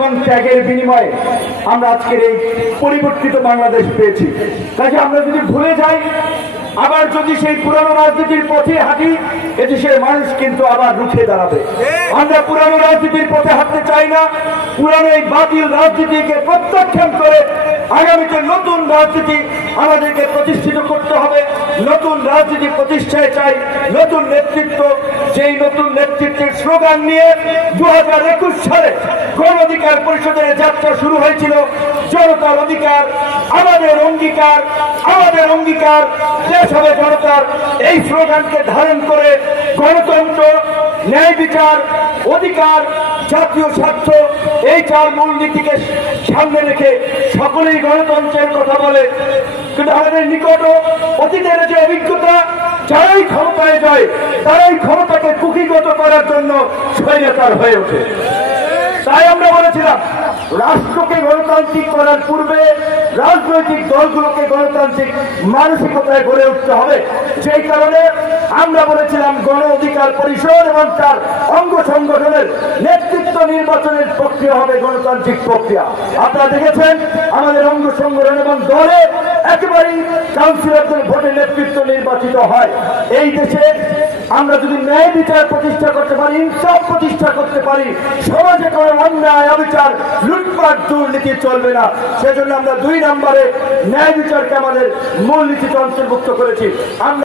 এবং ত্যাগের বিনিময়ে আমরা আজকের এই পরিবর্তিত বাংলাদেশ পেয়েছি। কাজে আমরা যদি ভুলে যাই, আবার যদি সেই পুরানো রাজনীতির পথে হাঁটি, এদেশের মানুষ কিন্তু আবার রুখে দাঁড়াবে। আমরা পুরানো রাজনীতির পথে হাঁটতে চাই না। পুরানো এই বাতিল রাজনীতিকে প্রত্যাখ্যান করে আগামীতে নতুন রাজনীতি আমাদেরকে প্রতিষ্ঠিত করতে হবে। নতুন রাজনীতি প্রতিষ্ঠায় চাই নতুন নেতৃত্ব। যেই নতুন নেতৃত্বের স্লোগান নিয়ে 2021 সালে গণ অধিকার পরিষদের যাত্রা শুরু হয়েছিল। জনতার অধিকার আমাদের অঙ্গীকার, আমাদের অঙ্গীকার দেশ হবে জনতার। এই স্লোগানকে ধারণ করে গণতন্ত্র, ন্যায় বিচার, অধিকার, জাতীয় স্বার্থ, এই চার মূলনীতিকে সামনে রেখে সকলেই গণতন্ত্রের কথা বলে। কিন্তু আমাদের নিকট অতীতের যে অভিজ্ঞতা, যারাই ক্ষমতায় যায় তারাই ক্ষমতাকে কুক্ষিগত করার জন্য স্বৈরাচার হয়ে ওঠে। তাই আমরা বলেছিলাম, রাষ্ট্রকে গণতান্ত্রিক করার পূর্বে রাজনৈতিক দলগুলোকে গণতান্ত্রিক মানসিকতায় গড়ে উঠতে হবে। সেই কারণে আমরা বলেছিলাম গণ অধিকার পরিষদ এবং তার অঙ্গ সংগঠনের নেতৃত্ব নির্বাচনের প্রক্রিয়া হবে গণতান্ত্রিক প্রক্রিয়া। আপনারা দেখেছেন আমাদের অঙ্গ সংগঠন এবং দলে একেবারেই কাউন্সিলরদের ভোটে নেতৃত্ব নির্বাচিত হয়। এই দেশে আমরা যদি ন্যায় বিচার প্রতিষ্ঠা করতে পারি, ইনসাফ প্রতিষ্ঠা করতে পারি, সমাজে কোনো অন্যায়, অবিচার, লুটপাট, দুর্নীতি চলবে না। সেজন্য আমরা 2 নম্বরে ন্যায় বিচারকে আমাদের মূল নীতিতে অন্তর্ভুক্ত করেছি। আমরা